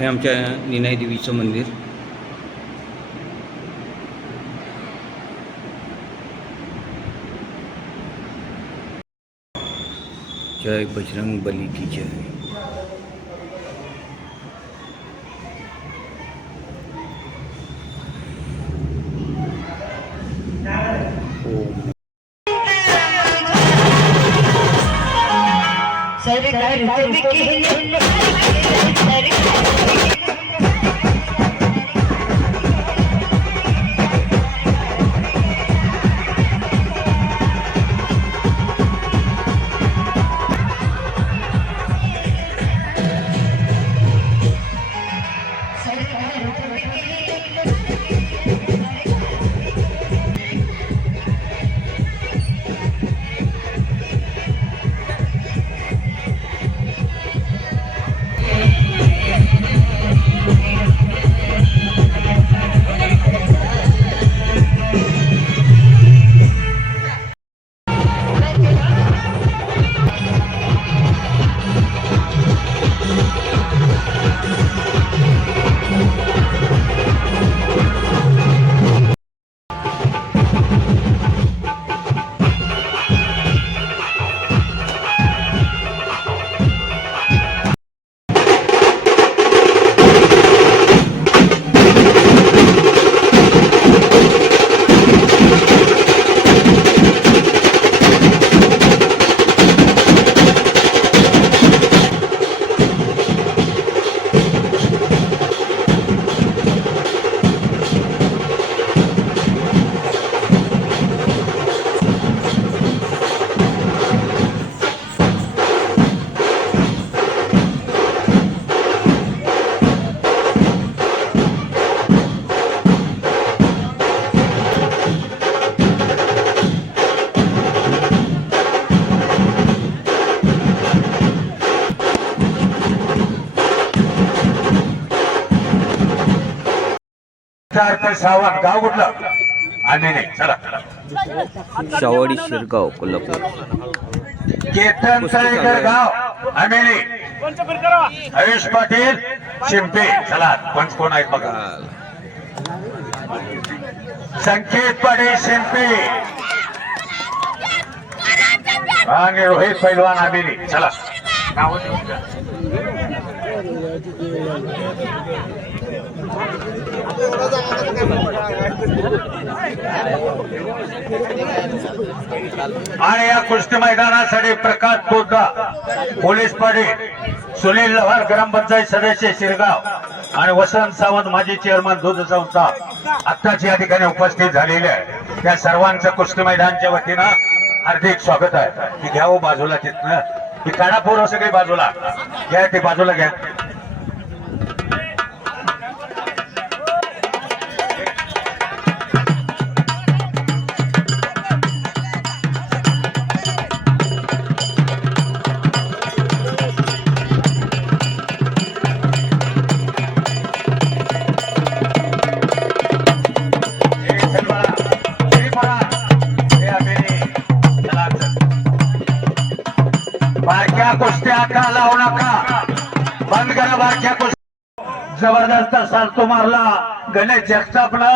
हे आमच्या निनाई देवीचं मंदिर जय बजरंग बली की जय ओम सरकार Let's go. गाव कुठलं नाही चला. शावाडी शिरगाव कोल्हापूर. केतन तळेकर गाव आम्ही नाही. हरीश पाटील शिंपे. चला पंच कोण आहेत बघा. संकेत पाटील शिंपे. आणि रोहित पैलवान आम्ही नाही. चला. आणि या कुस्ती मैदानासाठी प्रकाश पोद्दा पोलीस पाटील सुनील लव्हार ग्रामपंचायत सदस्य शिरगाव. आणि वसंत सावंत माजी चेअरमन दूध संस्था. आत्ताच या ठिकाणी उपस्थित झालेले आहे. त्या सर्वांचं कुस्ती मैदानच्या वतीनं हार्दिक स्वागत आहे. की घ्या हो बाजूला तिथनं. की काढा पोरं सगळी बाजूला. घ्या ते बाजूला घ्या. नाका लावू नका. बंद करा बारक्या कुस्त्या जबरदस्त सालतो मारला. गणेश जगतापला.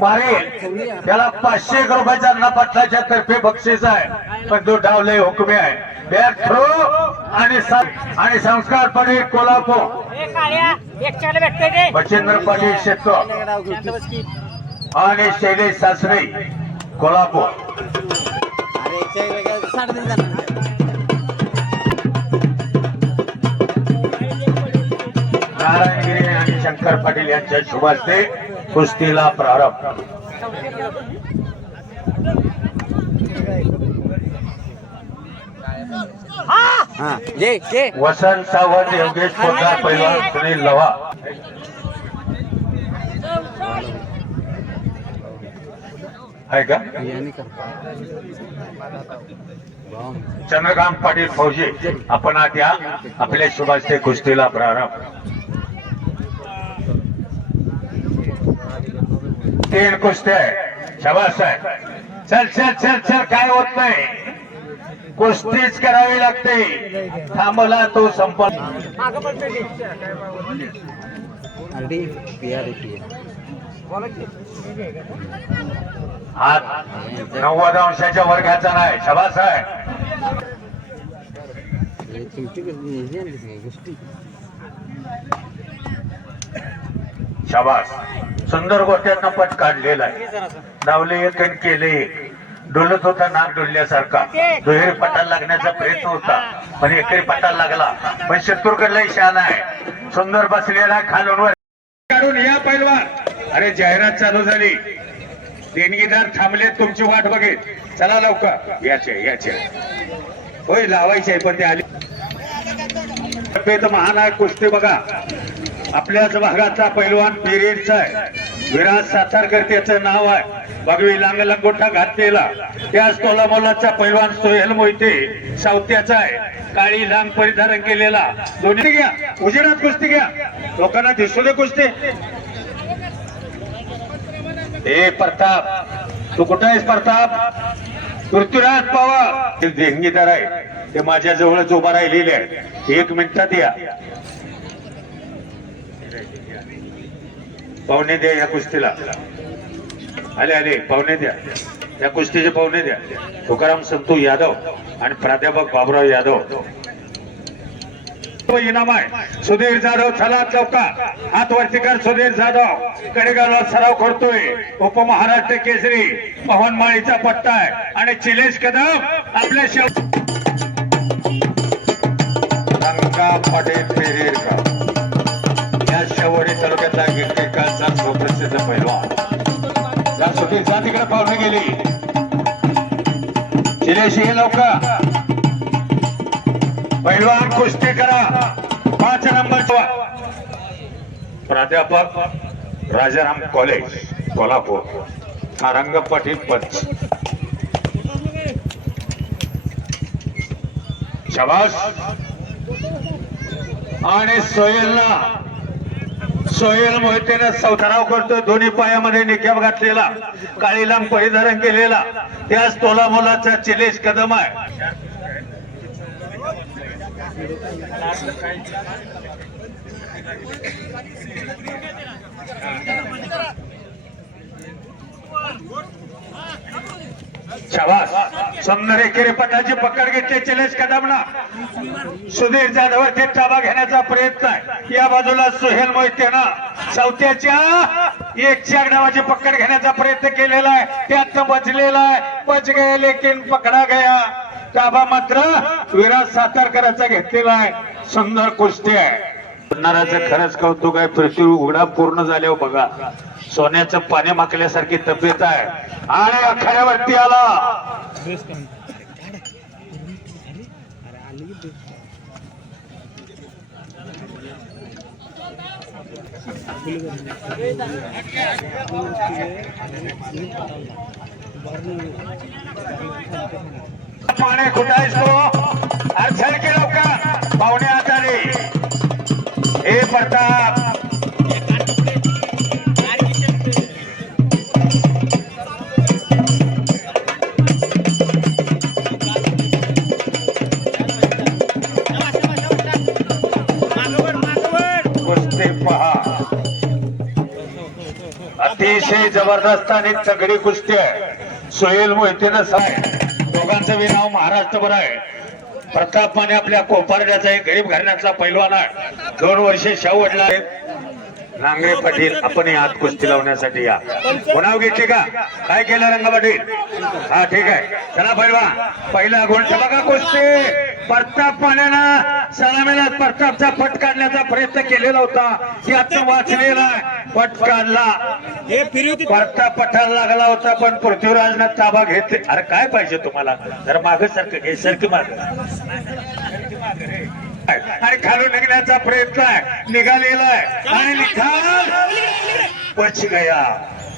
मारे त्याला पाचशे एक रुपयाचा नपाटलाच्या तर्फे बक्षीस आहे. पण तो डावले हुकमे आहे. बॅट थ्रो आणि आणि संस्कार पडे कोल्हापूर. बचेंद्र पाटील शेतकर. आणि शैलेश सासरे कोल्हापूर. शंकर पाटील यांच्या शुभास्ते कुस्तीला प्रारंभ. हा वसंत सावंत योगेश पोदार पैलवान सुनील लवा आहे का? चंद्रकांत पाटील फौजी आपण आत या. आपल्या शुभास्ते कुस्तीला प्रारंभ. तीन कुस्त्या शबास चल चल चल चल काय होत नाही. कुस्तीच करावी लागते. थांबला तो संपला. हात नव्वद अंशाच्या वर्गाचा नाही. शबास आहे. शाबास. सुंदर गोट्यानं पट काढलेला आहे. डावले एक आणि केले एक. डोलत होता नाक डोलल्यासारखा. दुहेरी पटाला लागण्याचा प्रयत्न होता. पण एकरी पटाला लागला. पण शत्रूकडला शान आहे. सुंदर बसलेला खालून वर. काढून या पैलवान. अरे जाहिरात चालू झाली. देणगीदार थांबले तुमची वाट बघेल. चला लवकर. याचे याचे. होय लावायचे पण ते आले. तब्येत महान आहे कुस्ती बघा. आपल्याच भागाचा पैलवान पिरियडचा आहे. विराज सातारकर त्याचं नाव आहे. बघवी लांग लंगोटा घातलेला. त्याच तोला मोलाचा पैलवान सोहेल मोहिते सावत्याचा आहे. काळी लांग परिधारण केलेला. दोन्ही घ्या. उजेडात कुस्ती घ्या. लोकांना दिसू दे कुस्ती. ए प्रताप. तू कुठं आहेस प्रताप? पृथ्वीराज पवार. ते देणगीदार आहे. ते माझ्या जवळच उभा राहिलेले आहे एक मिनिटात या. पाहुणे द्या या कुस्तीला. आले आले पाहुणे द्या. या कुस्तीचे पाहुणे द्या. तुकाराम संतू यादव आणि प्राध्यापक बाबुराव यादव. तो इनाम आहे. सुधीर जाधव चला चौका हात वरती कर सुधीर जाधव. कडेगावला सराव करतोय. उपमहाराष्ट्र केसरी पवनमाळीचा पट्टा आहे. आणि चिलेश कदम आपल्या शेव रंगा पटेल या शेवडी तालुक्यातला एकेकाचा सुप्रसिद्ध पैलवान या सुधीर जा तिकडे पाहुणे गेली. चिलेश हे लोक पैलवान कुस्ती करा. पाच नंबर प्राध्यापक राजाराम कॉलेज कोल्हापूर. हा रंगपटी पंच शबास. आणि सोहेलला सोहेल मोहितेनं सौथराव करतो दोन्ही पायामध्ये निक्याब घातलेला. काळी लांब परिधारण केलेला. त्याच तोला मोलाचा चिलेश कदम आहे. शाबास. सुंदर एकेरी पटाची पकड घेतली चलेश कदमना सुधीर जाधववरती ताबा घेण्याचा प्रयत्न आहे. या बाजूला सुहेल मोहितेनं चौथ्याच्या चार नावाची पकड घेण्याचा प्रयत्न केलेला आहे. त्यात बचलेला आहे. बच गया लेकिन पकडा गया. ताबा मात्र विराज सातारकरांचा घेतलेला आहे. सुंदर कुस्ती आहे. खरंच कौतुक आहे. पृथ्वी उघडा पूर्ण झाल्यावर बघा. सोन्याचं पाणी माकल्यासारखी तब्येत आहे. आणि अखाड्यावरती आला पाणी कुठायस तो अडचण की? लोक पाहुणे आजारी. हे पडतात. अतिशय जबरदस्त आणि तगडी कुस्ती आहे. सुहेल मोहितेनं साय दोघांचं बी नाव महाराष्ट्रभर आहे. प्रताप माने आपल्या कोपारड्याचा एक गरीब घराण्याचा पैलवान आहे. दोन वर्षे शव वडला आहेत नांगरे पाटील आपण या हात कुस्ती लावण्यासाठी या. कोणाव घेतली का? काय केलं रंग पाटील? हा ठीक आहे. चला पैलवा पहिला गुण बघा कुस्ती. प्रताप मानेनं सलामीला प्रतापचा पट काढण्याचा प्रयत्न केलेला होता. त्यात वाचलेला. पट काढला. प्रताप पठाला लागला होता पण पृथ्वीराजनं ताबा घेतले. अरे काय पाहिजे तुम्हाला? जर माग सारखं घे सारखी माग. आणि खालून निघण्याचा प्रयत्न आहे. निघालेला आहे. आणि निघाल बच गया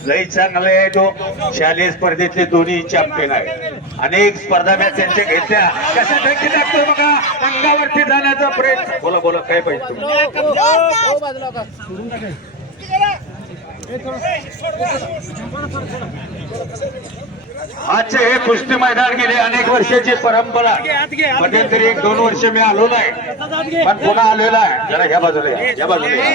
लई चांगले आहे तो शालेय स्पर्धेतले दोन्ही चॅम्पियन आहे अनेक स्पर्धा मॅच त्यांच्या घेतल्या कशा धक्की टाकतो बघा अंगावरती जाण्याचा प्रयत्न बोला बोला काय पाहिजे आजचे हे कुस्ती मैदान गेले अनेक वर्षाची परंपरा. मध्यंतरी एक दोन वर्ष मी आलो नाही. पण पुन्हा आलेला आहे. जरा ह्या बाजूला या, बाजूला.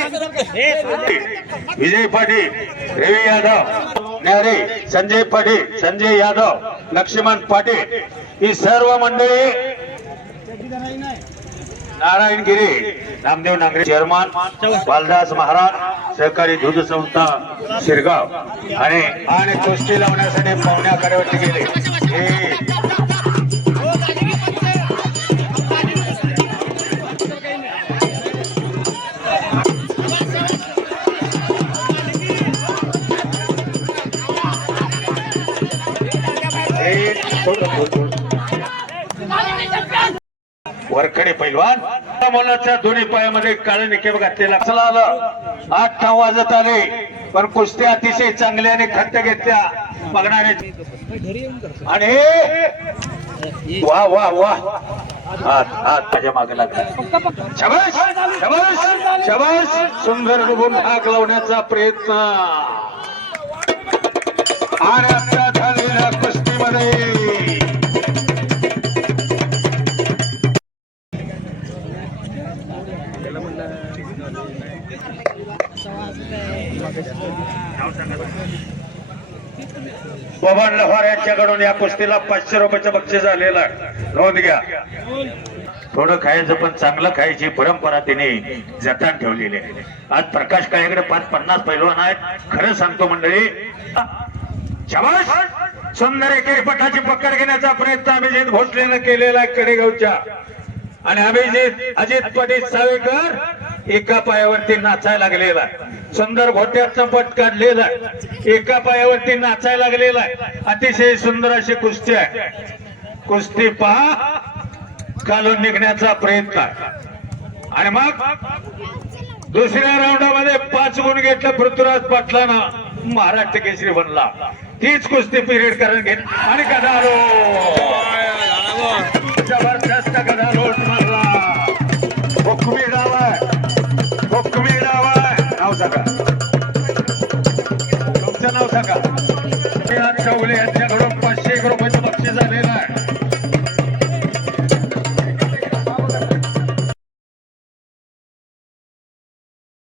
विजय पाटील रवी यादव न्यारे संजय पाटील संजय यादव लक्ष्मण पाटील. ही सर्व मंडळी नारायण गिरी नामदेव नांगरे चेअरमन बालदास महाराज सहकारी दूध संस्था शिरगाव. आणि आणि कुस्ती लावण्यासाठी पाहुण्याकडे गेले. हे. हे. वरखडे पैलवान. मुलाच्या दोन्ही पायामध्ये काळे निकेप घातलेला चला आलं. आठ नऊ वाजत आले. पण कुस्त्या अतिशय चांगल्या आणि खट्ट घेतल्या. बघणारे. आणि वा वा वा. हात हात त्याच्यामागे लागला. शबाश शबाश शबाश सुंदर बघून भाग लावण्याचा प्रयत्न. आणि बबन लव्हार यांच्याकडून या कुस्तीला पाचशे रुपयाचं बक्षीस झालेलं आहे. नोंद घ्या. थोडं खायचं पण चांगलं खायची परंपरा तिने जतन ठेवलेली आहे. आज प्रकाश काळेकडे पाच पन्नास पैलवान आहेत. खरं सांगतो मंडळी सुंदर एक पटाची पकड घेण्याचा प्रयत्न अभिजित भोसलेनं केलेला आहे कडेगावच्या. आणि अभिजित अजित पटेल सावेकर एका पायावरती नाचायला लागलेला. सुंदर घोट्याचा पट काढलेला. एका पायावरती नाचायला लागलेला अतिशय सुंदर अशी कुस्ती आहे. कुस्ती पहा. घालून निघण्याचा प्रयत्न. आणि मग दुसऱ्या राऊंडामध्ये पाच गुण घेतलं पृथ्वीराज पाटलानं. महाराष्ट्र केसरी बनला. तीच कुस्ती पिरियड करून घेत आणि गदालो जबरदस्त गदालो